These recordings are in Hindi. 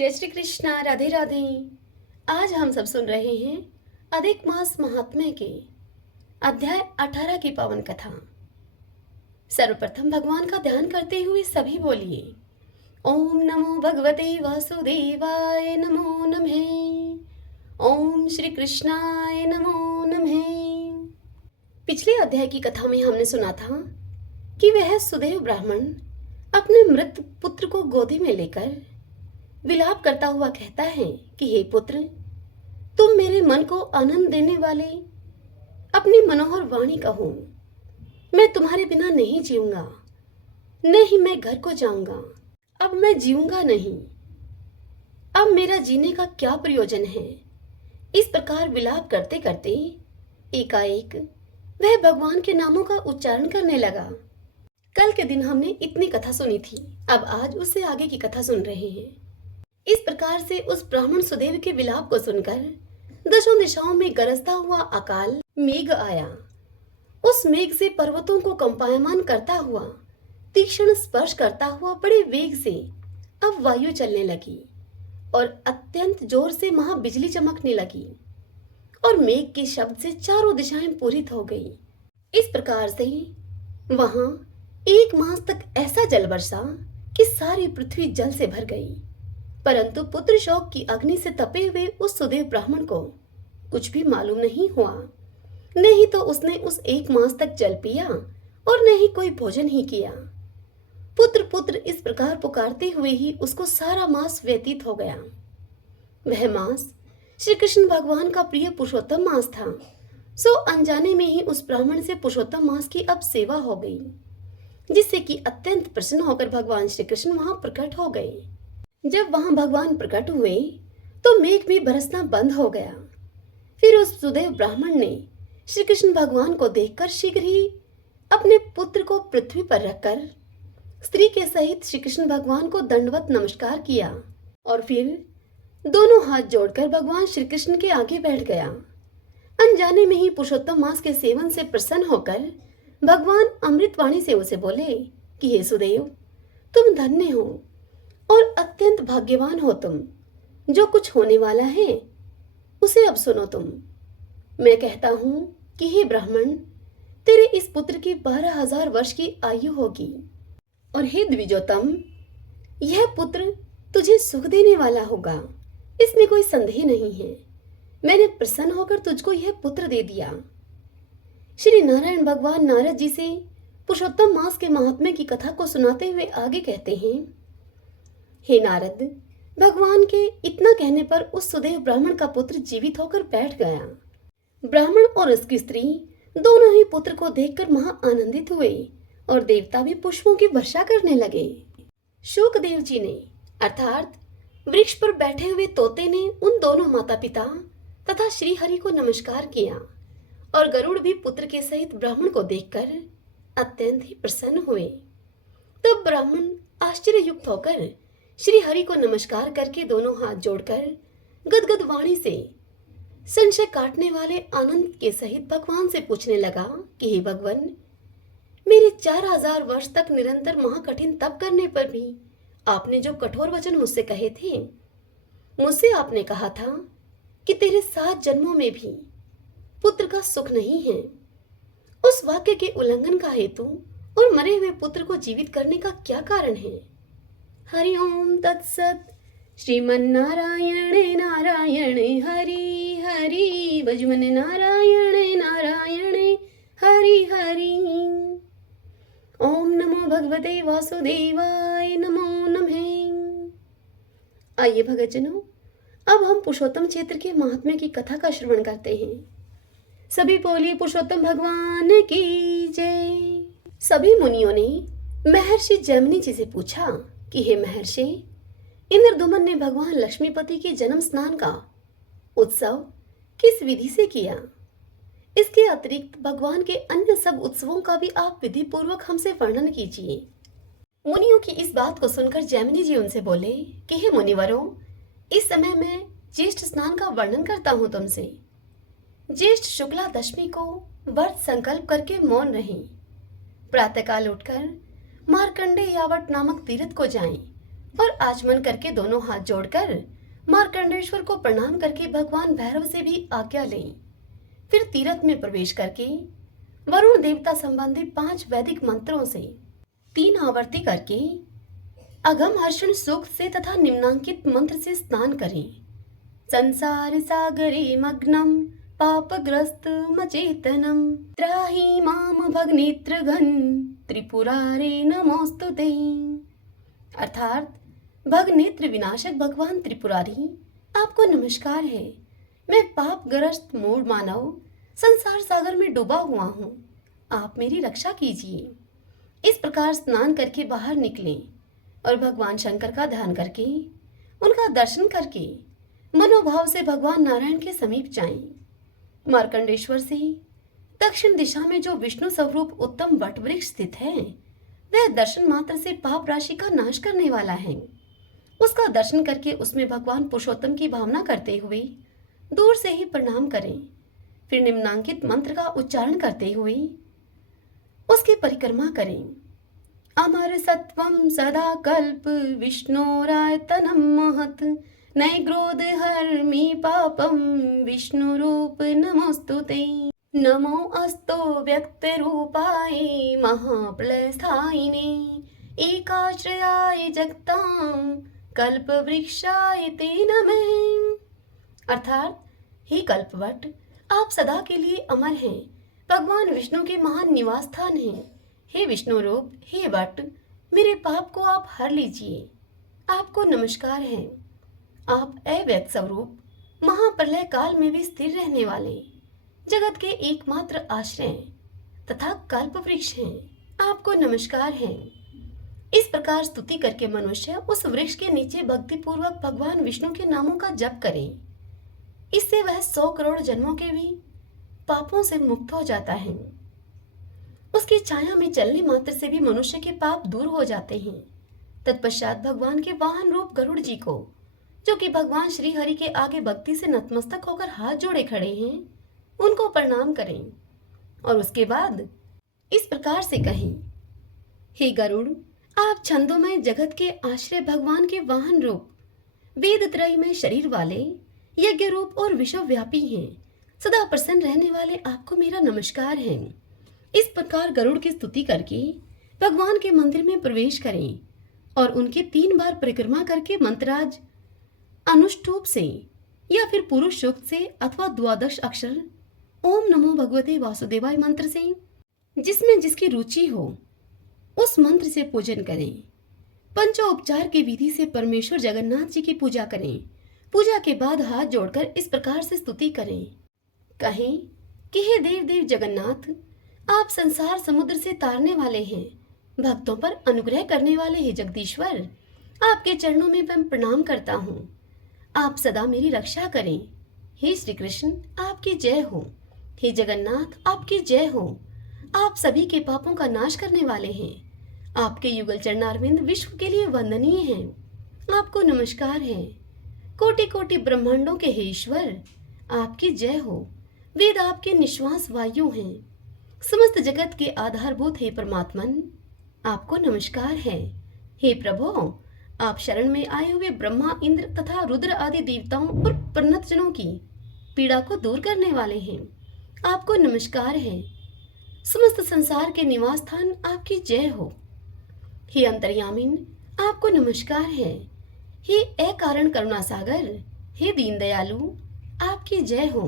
जय श्री कृष्णा, राधे राधे। आज हम सब सुन रहे हैं अधिक मास महात्म्य के अध्याय 18 की पावन कथा। सर्वप्रथम भगवान का ध्यान करते हुए सभी बोलिए ओम नमो भगवते वासुदेवाय नमो नमः। ओम श्री कृष्णाय नमो नमः। पिछले अध्याय की कथा में हमने सुना था कि वह सुदेव ब्राह्मण अपने मृत पुत्र को गोदी में लेकर विलाप करता हुआ कहता है कि हे पुत्र, तुम मेरे मन को आनंद देने वाले अपनी मनोहर वाणी कहो। मैं तुम्हारे बिना नहीं जीऊंगा, न ही मैं घर को जाऊंगा। अब मैं जीऊंगा नहीं। अब मेरा जीने का क्या प्रयोजन है। इस प्रकार विलाप करते करते एकाएक वह भगवान के नामों का उच्चारण करने लगा। कल के दिन हमने इतनी कथा सुनी थी, अब आज उससे आगे की कथा सुन रहे हैं। इस प्रकार से उस ब्राह्मण सुदेव के विलाप को सुनकर दशों दिशाओं में गरजता हुआ अकाल मेघ आया। उस मेघ से पर्वतों को कंपायमान करता हुआ, तीक्ष्ण स्पर्श करता हुआ बड़े वेग से अब वायु चलने लगी और अत्यंत जोर से वहां बिजली चमकने लगी और मेघ के शब्द से चारों दिशाएं पूरित हो गई। इस प्रकार से वहां 1 मास तक ऐसा जल बरसा कि सारी पृथ्वी जल से भर गई। परंतु पुत्र शोक की अग्नि से तपे हुए उस सुदेव ब्राह्मण को कुछ भी मालूम नहीं हुआ। नहीं तो उसने उस 1 मास तक जल पिया और न ही कोई भोजन ही किया। पुत्र पुत्र इस प्रकार पुकारते हुए ही उसको सारा मास व्यतीत हो गया। वह मास श्री कृष्ण भगवान का प्रिय पुरुषोत्तम मास था। सो अनजाने में ही उस ब्राह्मण से पुरुषोत्तम मास की अब सेवा हो गई, जिससे कि अत्यंत प्रसन्न होकर भगवान श्री कृष्ण वहां प्रकट हो गए। जब वहां भगवान प्रकट हुए तो मेघ भी बरसना बंद हो गया। फिर उस सुदेव ब्राह्मण ने श्री कृष्ण भगवान को देखकर शीघ्र ही अपने पुत्र को पृथ्वी पर रखकर स्त्री के सहित श्री कृष्ण भगवान को दंडवत नमस्कार किया और फिर दोनों हाथ जोड़कर भगवान श्री कृष्ण के आगे बैठ गया। अनजाने में ही पुरुषोत्तम मास के सेवन से प्रसन्न होकर भगवान अमृतवाणी से उसे बोले कि हे सुदेव, तुम धन्य हो और अत्यंत भाग्यवान हो तुम। जो कुछ होने वाला है उसे अब सुनो तुम। मैं कहता हूं कि हे ब्राह्मण, तेरे इस पुत्र की 12,000 वर्ष की आयु होगी और हे द्विजोतम, यह पुत्र तुझे सुख देने वाला होगा, इसमें कोई संदेह नहीं है। मैंने प्रसन्न होकर तुझको यह पुत्र दे दिया। श्री नारायण भगवान नारद जी से पुरुषोत्तम मास के महात्म्य की कथा को सुनाते हुए आगे कहते हैं, हे नारद, भगवान के इतना कहने पर उस सुदेव ब्राह्मण का पुत्र जीवित होकर बैठ गया। ब्राह्मण और उसकी स्त्री दोनों ही पुत्र को देखकर महा आनंदित हुए और देवता भी पुष्पों की वर्षा करने लगे। शुकदेव जी ने अर्थात वृक्ष पर बैठे हुए तोते ने उन दोनों माता पिता तथा श्री हरि को नमस्कार किया और गरुड़ भी पुत्र के सहित ब्राह्मण को देखकर अत्यंत ही प्रसन्न हुए। तब ब्राह्मण आश्चर्ययुक्त होकर श्री हरि को नमस्कार करके दोनों हाथ जोड़कर गदगद वाणी से संशय काटने वाले आनंद के सहित भगवान से पूछने लगा कि हे भगवान, मेरे 4,000 वर्ष तक निरंतर महाकठिन तप करने पर भी आपने जो कठोर वचन मुझसे कहे थे, मुझसे आपने कहा था कि तेरे 7 जन्मों में भी पुत्र का सुख नहीं है। उस वाक्य के उल्लंघन का हेतु और मरे हुए पुत्र को जीवित करने का क्या कारण है। हरि ओम तत्सत। श्रीमन्नारायणे नारायणे हरि हरि भजमन नारायणे नारायणे हरि हरि। ओम नमो भगवते वासुदेवाय नमो नमः। आइए भगतजनों, अब हम पुरुषोत्तम क्षेत्र के महात्म्य की कथा का श्रवण करते हैं। सभी बोलिए पुरुषोत्तम भगवान की जय। सभी मुनियों ने महर्षि जैमिनी जी से पूछा कि हे महर्षि, इंद्रदुमन ने भगवान लक्ष्मीपति के जन्म स्नान का उत्सव किस विधि से किया? इसके अतिरिक्त भगवान के अन्य सब उत्सवों का भी आप विधि पूर्वक हमसे वर्णन कीजिए। मुनियों की इस बात को सुनकर जैमिनी जी उनसे बोले कि हे मुनिवरों, इस समय मैं ज्येष्ठ स्नान का वर्णन करता हूं तुमसे। ज्येष्ठ शुक्ला दशमी को व्रत संकल्प करके मौन रहें। प्रातःकाल उठकर मार्कंडे यावट नामक तीर्थ को जाएं और आचमन करके दोनों हाथ जोड़कर मार्कंडेश्वर को प्रणाम करके भगवान भैरव से भी आज्ञा लें। फिर तीर्थ में प्रवेश करके वरुण देवता संबंधी 5 वैदिक मंत्रों से 3 आवर्ती करके अघम हर्षण सूक्त से तथा निम्नांकित मंत्र से स्नान करें। संसार सागरे मग्नम पापग्रस्त मचेतनम त्राहि माम भगनेत्रघन त्रिपुरारे नमोस्तुते। अर्थात भगनेत्र विनाशक भगवान त्रिपुरारी, आपको नमस्कार है। मैं पापग्रस्त मूढ़ मानव संसार सागर में डूबा हुआ हूँ, आप मेरी रक्षा कीजिए। इस प्रकार स्नान करके बाहर निकलें और भगवान शंकर का ध्यान करके उनका दर्शन करके मनोभाव से भगवान नारायण के समीप जाएं। मार्कंडेश्वर से दक्षिण दिशा में जो विष्णु स्वरूप उत्तम वट वृक्ष स्थित है, वह दर्शन मात्र से पाप राशि का नाश करने वाला है। उसका दर्शन करके उसमें भगवान पुरुषोत्तम की भावना करते हुए दूर से ही प्रणाम करें। फिर निम्नांकित मंत्र का उच्चारण करते हुए उसकी परिक्रमा करें। अमर सत्वम सदा कल्प विष्णुरायतनम महत नैग्रोध हर्मि पापम विष्णु रूप नमोस्तुते। नमो अस्तो व्यक्त रूपाय महाप्रलय स्थायिने एकाश्रयाय जगताम कल्प वृक्षाय ते नमः। अर्थात हे कल्पवट, आप सदा के लिए अमर हैं, भगवान विष्णु के महान निवास स्थान हैं। हे विष्णु रूप, हे वट, मेरे पाप को आप हर लीजिए, आपको नमस्कार है। आप अव्यक्त स्वरूप महाप्रलय काल में भी स्थिर रहने वाले जगत के एकमात्र आश्रय तथा कल्प वृक्ष हैं, आपको नमस्कार है। इस प्रकार स्तुति करके मनुष्य उस वृक्ष के नीचे भक्ति पूर्वक भगवान विष्णु के नामों का जप करे। इससे वह 100 करोड़ जन्मों के भी पापों से मुक्त हो जाता है। उसकी छाया में चलने मात्र से भी मनुष्य के पाप दूर हो जाते हैं। तत्पश्चात भगवान के वाहन रूप गरुड़ जी को, जो कि भगवान श्री हरि के आगे भक्ति से नतमस्तक होकर हाथ जोड़े खड़े हैं, उनको प्रणाम करें और उसके बाद इस प्रकार से कहें, हे गरुड़, आप छंदोमय जगत के आश्रय भगवान के वाहन रूप वेद त्रय में शरीर वाले यज्ञ रूप और विश्वव्यापी हैं। सदा प्रसन्न रहने वाले आपको मेरा नमस्कार है। इस प्रकार गरुड़ की स्तुति करके भगवान के मंदिर में प्रवेश करें और उनके 3 बार परिक्रमा करके मंत्राज अनुष्टुप से या फिर पुरुष सूक्त से अथवा 12 अक्षर ओम नमो भगवते वासुदेवाय मंत्र से, जिसमें जिसकी रुचि हो, उस मंत्र से पूजन करें। पंचोपचार की विधि से परमेश्वर जगन्नाथ जी की पूजा करें। पूजा के बाद हाथ जोड़कर इस प्रकार से स्तुति करें, कहें कि हे देव देव जगन्नाथ, आप संसार समुद्र से तारने वाले हैं, भक्तों पर अनुग्रह करने वाले हैं जगदीश्वर, आपके चरणों में मैं प्रणाम करता हूँ। आप सदा मेरी रक्षा करें। हे श्री कृष्ण, आपकी जय हो। हे जगन्नाथ, आपकी जय हो। आप सभी के पापों का नाश करने वाले हैं। आपके युगल चरणारविंद विश्व के लिए वंदनीय हैं। आपको नमस्कार है। कोटि कोटि ब्रह्मांडों के हे ईश्वर, आपकी जय हो। वेद आपके निश्वास वायु हैं। समस्त जगत के आधारभूत हे परमात्मन, आपको नमस्कार है। हे प्रभु, आप शरण में आए हुए ब्रह्मा, इंद्र तथा रुद्र आदि देवताओं और प्रनत जनों की पीड़ा को दूर करने वाले हैं। आपको नमस्कार है। समस्त संसार के निवास स्थान आपकी जय हो। हे अंतर्यामिन, आपको नमस्कार है। हे अकारण करुणा सागर, हे दीन दयालु, आपकी जय हो।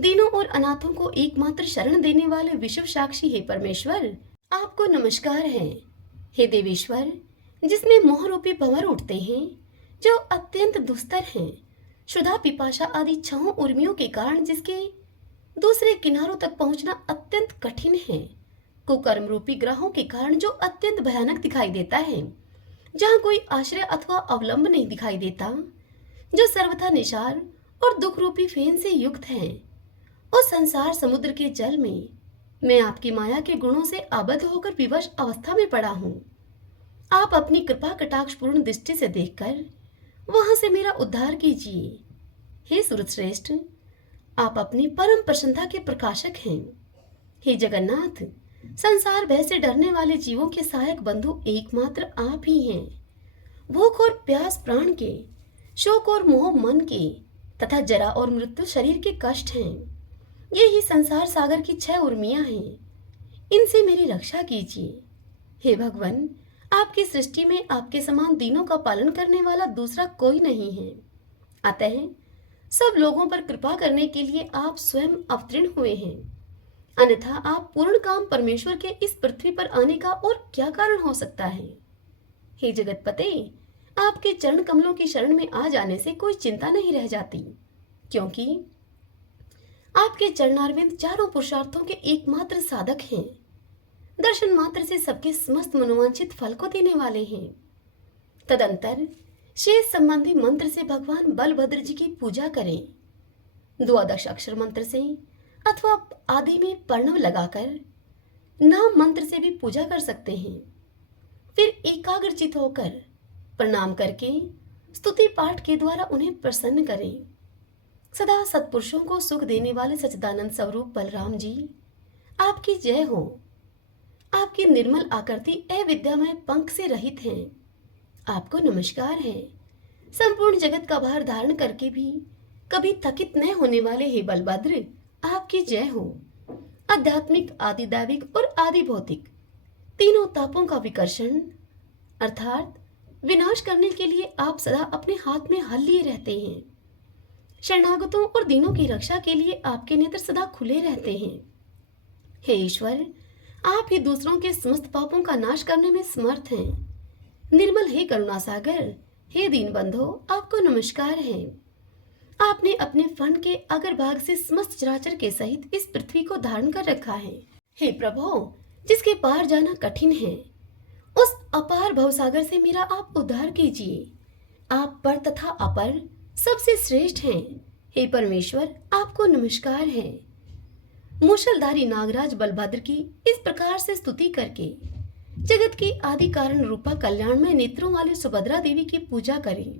दीनों और अनाथों को एकमात्र शरण देने वाले विश्व साक्षी हे परमेश्वर, आपको नमस्कार है। हे देवेश्वर, जिसमें मोह रूपी भंवर उठते हैं, जो अत्यंत दुस्तर हैं, क्षुधा पिपाशा आदि 6 उर्मियों के कारण जिसके दूसरे किनारों तक पहुंचना अत्यंत कठिन है, कुकर्म रूपी ग्रहों के कारण जो अत्यंत भयानक दिखाई देता है, जहाँ कोई आश्रय अथवा अवलंब नहीं दिखाई देता, जो सर्वथा निशार और दुख रूपी फेन से युक्त है, उस संसार समुद्र के जल में मैं आपकी माया के गुणों से आबद्ध होकर विवश अवस्था में पड़ा हूँ। आप अपनी कृपा कटाक्षपूर्ण दृष्टि से देखकर वहां से मेरा उद्धार कीजिए। हे सुरश्रेष्ठ, आप अपनी परम प्रसन्नता के प्रकाशक हैं। हे जगन्नाथ, संसार भय से डरने वाले जीवों के सहायक बंधु एकमात्र आप ही हैं। भूख और प्यास प्राण के, शोक और मोह मन के, तथा जरा और मृत्यु शरीर के कष्ट हैं। ये ही संसार सागर की 6 उर्मियां हैं। इनसे मेरी रक्षा कीजिए। हे भगवान, आपकी सृष्टि में आपके समान दीनों का पालन करने वाला दूसरा कोई नहीं है। अतः सब लोगों पर कृपा करने के लिए आप स्वयं अवतीर्ण हुए हैं। अन्यथा आप पूर्ण काम परमेश्वर के इस पृथ्वी पर आने का और क्या कारण हो सकता है। हे जगतपते, आपके चरण कमलों की शरण में आ जाने से कोई चिंता नहीं रह जाती, क्योंकि आपके चरणारविंद चारों पुरुषार्थों के एकमात्र साधक हैं। दर्शन मात्र से सबके समस्त मनोवांछित फल को देने वाले हैं। तदंतर शेष संबंधी मंत्र से भगवान बलभद्र जी की पूजा करें। द्वादश अक्षर मंत्र से अथवा आदि में प्रणव लगाकर नाम मंत्र से भी पूजा कर सकते हैं। फिर एकाग्रचित होकर प्रणाम करके स्तुति पाठ के द्वारा उन्हें प्रसन्न करें। सदा सत्पुरुषों को सुख देने वाले सच्चिदानंद स्वरूप बलराम जी, आपकी जय हो। आपकी निर्मल आकृति अविद्यामय पंख से रहित है। आपको नमस्कार है। संपूर्ण जगत का भार धारण करके भी कभी थकित न होने वाले हे बलभद्र, आपकी जय हो। आध्यात्मिक, आदि दैविक और आदि भौतिक तीनों तापों का विकर्षण अर्थात विनाश करने के लिए आप सदा अपने हाथ में हल लिए रहते हैं। शरणागतों और दीनों की रक्षा के लिए आपके नेत्र सदा खुले रहते हैं। हे ईश्वर, आप ही दूसरों के समस्त पापों का नाश करने में समर्थ हैं। निर्मल हे करुणा सागर, हे दीन बंधो, आपको नमस्कार है। आपने अपने फण के अग्रभाग से समस्त चराचर के सहित इस पृथ्वी को धारण कर रखा है। हे प्रभु, जिसके पार जाना कठिन है, उस अपार भवसागर से मेरा आप उद्धार कीजिए। आप पर तथा अपर सबसे श्रेष्ठ हैं। हे परमेश्वर, आपको नमस्कार है। मूषलधारी नागराज बलभद्र की इस प्रकार से स्तुति करके जगत की आदि कारण रूपा कल्याणमय नेत्रों वाली सुभद्रा देवी की पूजा करें।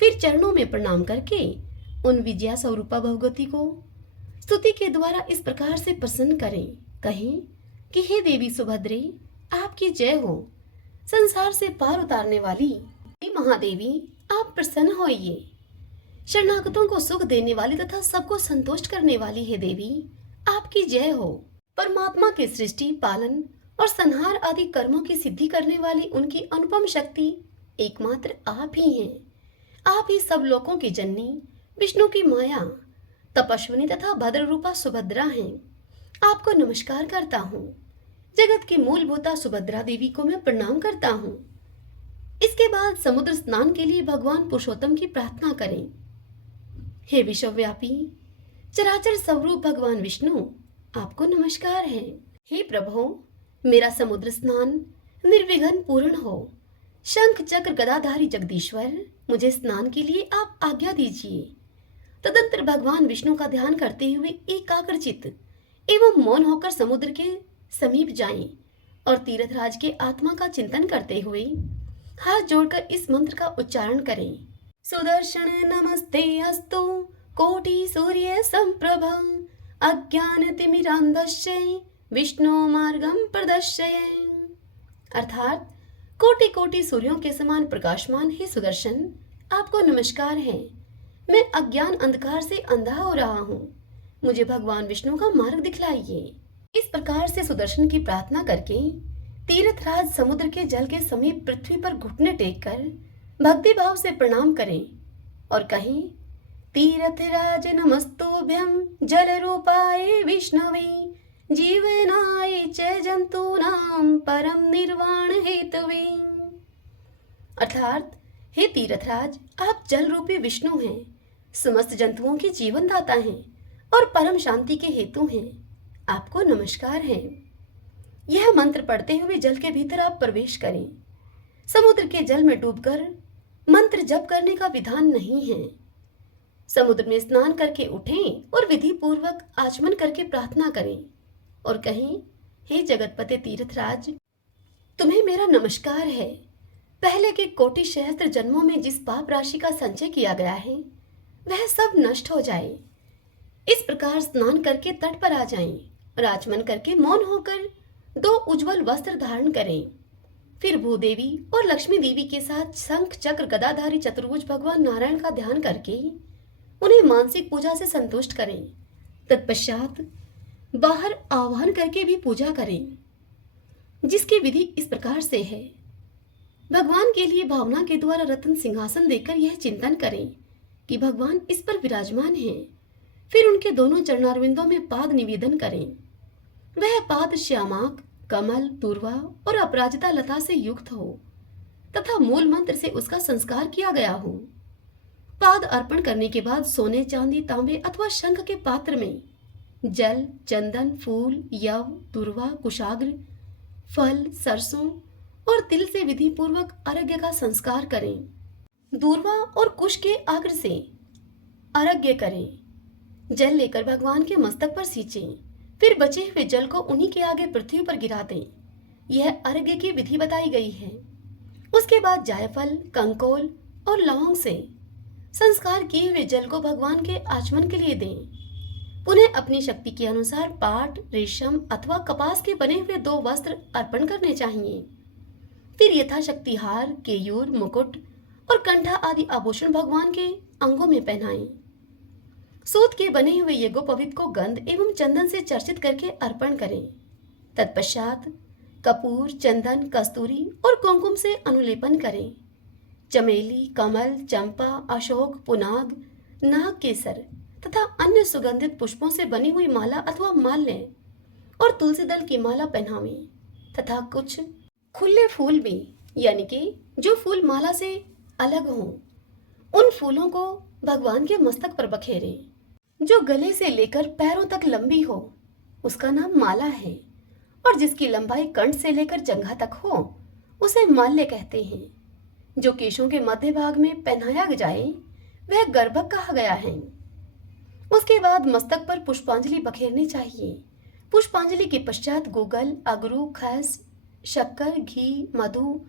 फिर चरणों में प्रणाम करके उन विजया स्वरूपा भगवती को स्तुति के द्वारा इस प्रकार से प्रसन्न करें। कहें कि हे देवी सुभद्रे, आपकी जय हो। संसार से पार उतारने वाली महादेवी, आप प्रसन्न होइए। शरणागतों को सुख देने वाली तथा सबको संतुष्ट करने वाली हे देवी, आपकी जय हो। परमात्मा के सृष्टि, पालन और संहार आदि कर्मों की सिद्धि करने वाली उनकी अनुपम शक्ति एकमात्र आप ही हैं। आप ही सब लोकों की जननी, विष्णु की माया, तपस्विनी तथा भद्र रूपा सुभद्रा हैं। आपको नमस्कार करता हूँ। जगत की मूलभूता सुभद्रा देवी को मैं प्रणाम करता हूँ। इसके बाद समुद्र स्नान के लिए भगवान पुरुषोत्तम की प्रार्थना करें। हे विश्वव्यापी चराचर स्वरूप भगवान विष्णु, आपको नमस्कार है। हे प्रभु, मेरा समुद्र स्नान निर्विघ्न पूर्ण हो। शंख चक्र गदाधारी जगदीश्वर, मुझे स्नान के लिए आप आज्ञा दीजिए। तदंतर भगवान विष्णु का ध्यान करते हुए एकाग्रचित एवं मौन होकर समुद्र के समीप जाएं और तीर्थराज के आत्मा का चिंतन करते हुए हाथ जोड़कर इस मंत्र का उच्चारण करें। सुदर्शन नमस्ते अस्तु कोटि सूर्य संप्रभ अज्ञान तिमिरांधस्य विष्णु मार्गम प्रदर्शय। अर्थात कोटि कोटि सूर्यों के समान प्रकाशमान हे सुदर्शन, आपको नमस्कार है। मैं अज्ञान अंधकार से अंधा हो रहा हूँ, मुझे भगवान विष्णु का मार्ग दिखलाइए। इस प्रकार से सुदर्शन की प्रार्थना करके तीर्थराज समुद्र के जल के समीप पृथ्वी पर घुटने टेक कर भक्ति भाव से प्रणाम करें और कहें, तीर्थराज नमस्तुभ्यं जल रूपाय विष्णवे जीवनाय च जंतूनां परम निर्वाण हेतवे। अर्थात हे तीर्थराज, आप जल रूपी विष्णु हैं, समस्त जंतुओं के जीवन दाता हैं और परम शांति के हेतु हैं। आपको नमस्कार है। यह मंत्र पढ़ते हुए जल के भीतर आप प्रवेश करें। समुद्र के जल में डूबकर मंत्र जप करने का विधान नहीं है। समुद्र में स्नान करके उठें और विधि पूर्वक आचमन करके प्रार्थना करें और कहें, हे जगतपते तीर्थराज, तुम्हें मेरा नमस्कार है। पहले के कोटि सहस्त्र जन्मों में जिस पाप राशि का संचय किया गया है वह सब नष्ट हो जाए। इस प्रकार स्नान करके तट पर आ जाएं और आचमन करके मौन होकर 2 उज्जवल वस्त्र धारण करें। फिर भूदेवी और लक्ष्मी देवी के साथ शंख चक्र गदाधारी चतुर्भुज भगवान नारायण का ध्यान करके उन्हें मानसिक पूजा से संतुष्ट करें। तत्पश्चात बाहर आह्वान करके भी पूजा करें, जिसकी विधि इस प्रकार से है। भगवान के लिए भावना के द्वारा रत्न सिंहासन देकर यह चिंतन करें कि भगवान इस पर विराजमान हैं। फिर उनके दोनों चरणारविंदों में पाद निवेदन करें। वह पाद श्यामाक, कमल, दूर्वा और अपराजिता लता से युक्त हो तथा मूल मंत्र से उसका संस्कार किया गया हो। पाद अर्पण करने के बाद सोने, चांदी, तांबे अथवा शंख के पात्र में जल, चंदन, फूल, यव, दूर्वा, कुशाग्र, फल, सरसों और तिल से विधि पूर्वक अर्घ्य का संस्कार करें। दूर्वा और कुश के आग्र से अर्घ्य करें। जल लेकर भगवान के मस्तक पर सींचें, फिर बचे हुए जल को उन्हीं के आगे पृथ्वी पर गिरा दें। यह अर्घ्य की विधि बताई गई है। उसके बाद जायफल, कंकोल और लौंग से संस्कार किए हुए जल को भगवान के आचमन के लिए दें। पुनः अपनी शक्ति के अनुसार पाट, रेशम अथवा कपास के बने हुए 2 वस्त्र अर्पण करने चाहिए। फिर यथाशक्ति हार, केयूर, मुकुट और कंठा आदि आभूषण भगवान के अंगों में पहनाएं। सूत के बने हुए यज्ञोपवीत को गंध एवं चंदन से चर्चित करके अर्पण करें। तत्पश्चात कपूर, चंदन, कस्तूरी और कुमकुम से अनुलेपन करें। चमेली, कमल, चंपा, अशोक, पुनाग, नाग केसर तथा अन्य सुगंधित पुष्पों से बनी हुई माला अथवा माल्य और तुलसी दल की माला पहनावें तथा कुछ खुले फूल भी, यानी कि जो फूल माला से अलग हों, उन फूलों को भगवान के मस्तक पर बखेरें। जो गले से लेकर पैरों तक लंबी हो उसका नाम माला है, और जिसकी लंबाई कंठ से लेकर जंघा तक हो उसे माल्य कहते हैं। जो केशों के मध्य भाग में पहनाया जाए वह गर्भक कहा गया है। उसके बाद मस्तक पर पुष्पांजलि बखेरनी चाहिए। पुष्पांजलि के पश्चात गूगल, अगरू, खस, शक्कर, घी, मधु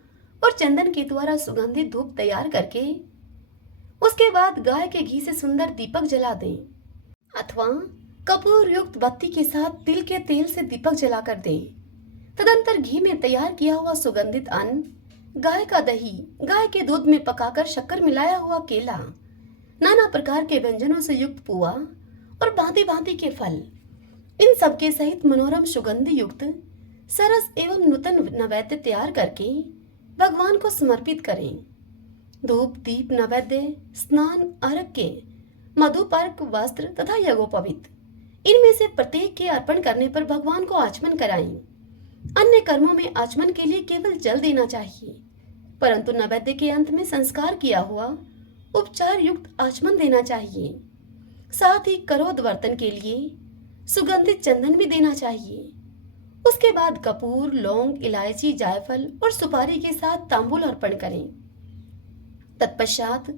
और चंदन के द्वारा सुगंधित धूप तैयार करके उसके बाद गाय के घी से सुंदर दीपक जला दें अथवा कपूर युक्त बत्ती के साथ तिल के तेल से दीपक जलाकर दें। तदंतर घी में तैयार किया हुआ सुगंधित अन्न, गाय का दही, गाय के दूध में पकाकर शक्कर मिलाया हुआ केला, नाना प्रकार के व्यंजनों से युक्त पुआ और भांति भांति के फल, इन सब के सहित मनोरम सुगंधि युक्त सरस एवं नूतन नैवेद्य तैयार करके भगवान को समर्पित करें। धूप, दीप, नैवेद्य, स्नान, अर्घ्य के मधुपर्क, वस्त्र तथा यज्ञोपवीत, इनमें से प्रत्येक के अर्पण करने पर भगवान को आचमन कराएं। अन्य कर्मों में आचमन के लिए केवल जल देना चाहिए, परंतु नैवेद्य के अंत में संस्कार किया हुआ उपचार युक्त आचमन देना चाहिए। साथ ही करोद वर्तन के लिए सुगंधित चंदन भी देना चाहिए। उसके बाद कपूर, लौंग, इलायची, जायफल और सुपारी के साथ तांबूल अर्पण करें। तत्पश्चात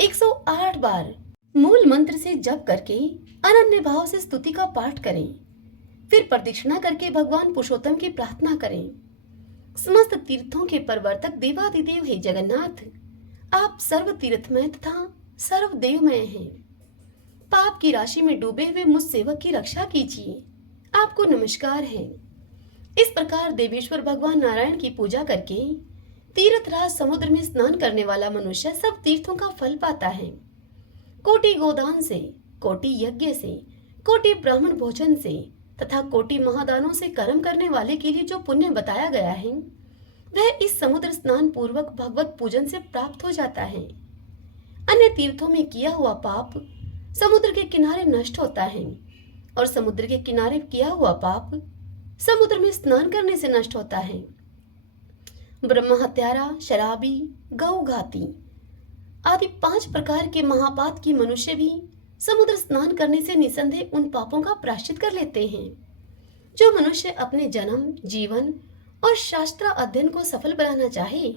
108 बार मूल मंत्र से जप करके अनन्य भाव से स्तुति का पाठ करें। फिर प्रदक्षिणा करके भगवान पुरुषोत्तम की प्रार्थना करें। समस्त तीर्थों के प्रवर्तक देवादिदेव हे जगन्नाथ, आप सर्व तीर्थमय तथा सर्व देवमय हैं। पाप की राशि में डूबे हुए मुझ सेवक की रक्षा कीजिए, आपको नमस्कार है। इस प्रकार देवेश्वर भगवान नारायण की पूजा करके तीर्थराज समुद्र में स्नान करने वाला मनुष्य सब तीर्थों का फल पाता है। कोटि गोदान से, कोटि यज्ञ से, कोटि ब्राह्मण भोजन से तथा कोटि महादानों से कर्म करने वाले के लिए जो पुण्य बताया गया है वह इस समुद्र स्नान पूर्वक भगवत पूजन से प्राप्त हो जाता है। अन्य तीर्थों में किया हुआ पाप समुद्र के किनारे नष्ट होता है और समुद्र के किनारे किया हुआ पाप समुद्र में स्नान करने से नष्ट होता है। ब्रह्म हत्यारा, शराबी, गौघाती आदि 5 प्रकार के महापात की मनुष्य भी समुद्र स्नान करने से निसंदेह उन पापों का प्रायश्चित कर लेते हैं। जो मनुष्य अपने जन्म, जीवन और शास्त्र अध्ययन को सफल बनाना चाहे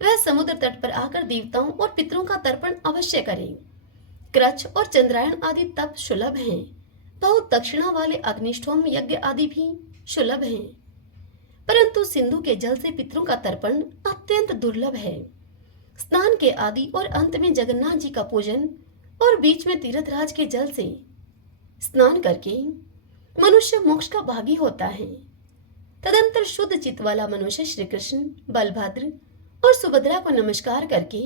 वह समुद्र तट पर आकर देवताओं और पितरों का तर्पण अवश्य करे। कृच्छ और चंद्रायण आदि तप सुलभ हैं। बहुत दक्षिणा वाले अग्निष्ठोम यज्ञ आदि भी सुलभ हैं, परंतु सिंधु के जल से पितरों का तर्पण अत्यंत दुर्लभ है। स्नान के आदि और अंत में जगन्नाथ जी का पूजन और बीच में तीर्थराज के जल से स्नान करके मनुष्य मोक्ष का भागी होता है। तदंतर शुद्ध चित्त वाला मनुष्य श्री कृष्ण, बलभद्र और सुभद्रा को नमस्कार करके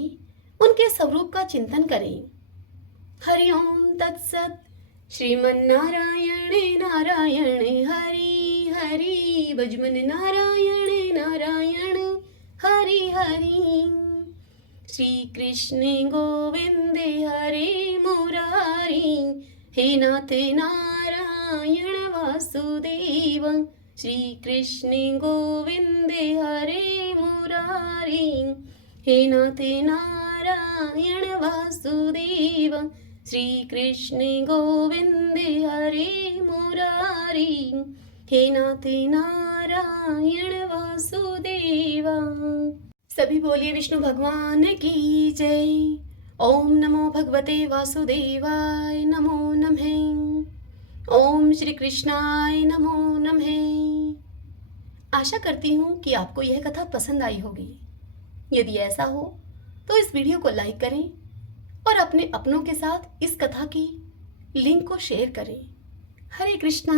उनके स्वरूप का चिंतन करे। हरि ओम तत्सत। श्रीमन्नारायण नारायण हरि हरि, भजमन नारायण नारायण हरि हरि। श्री कृष्ण गोविंद हरे मुरारी, हे नाथ नारायण वासुदेव। श्री कृष्ण गोविंद हरे मुरारी, हे नाथ नारायण वासुदेव। श्री कृष्ण गोविंद हरे मुरारी, हे नाथ नारायण वासुदेवा। सभी बोलिए विष्णु भगवान की जय। ओम नमो भगवते वासुदेवाय नमो नमः। ओम श्री कृष्णाय नमो नमः। आशा करती हूँ कि आपको यह कथा पसंद आई होगी। यदि ऐसा हो तो इस वीडियो को लाइक करें और अपने अपनों के साथ इस कथा की लिंक को शेयर करें। हरे कृष्णा।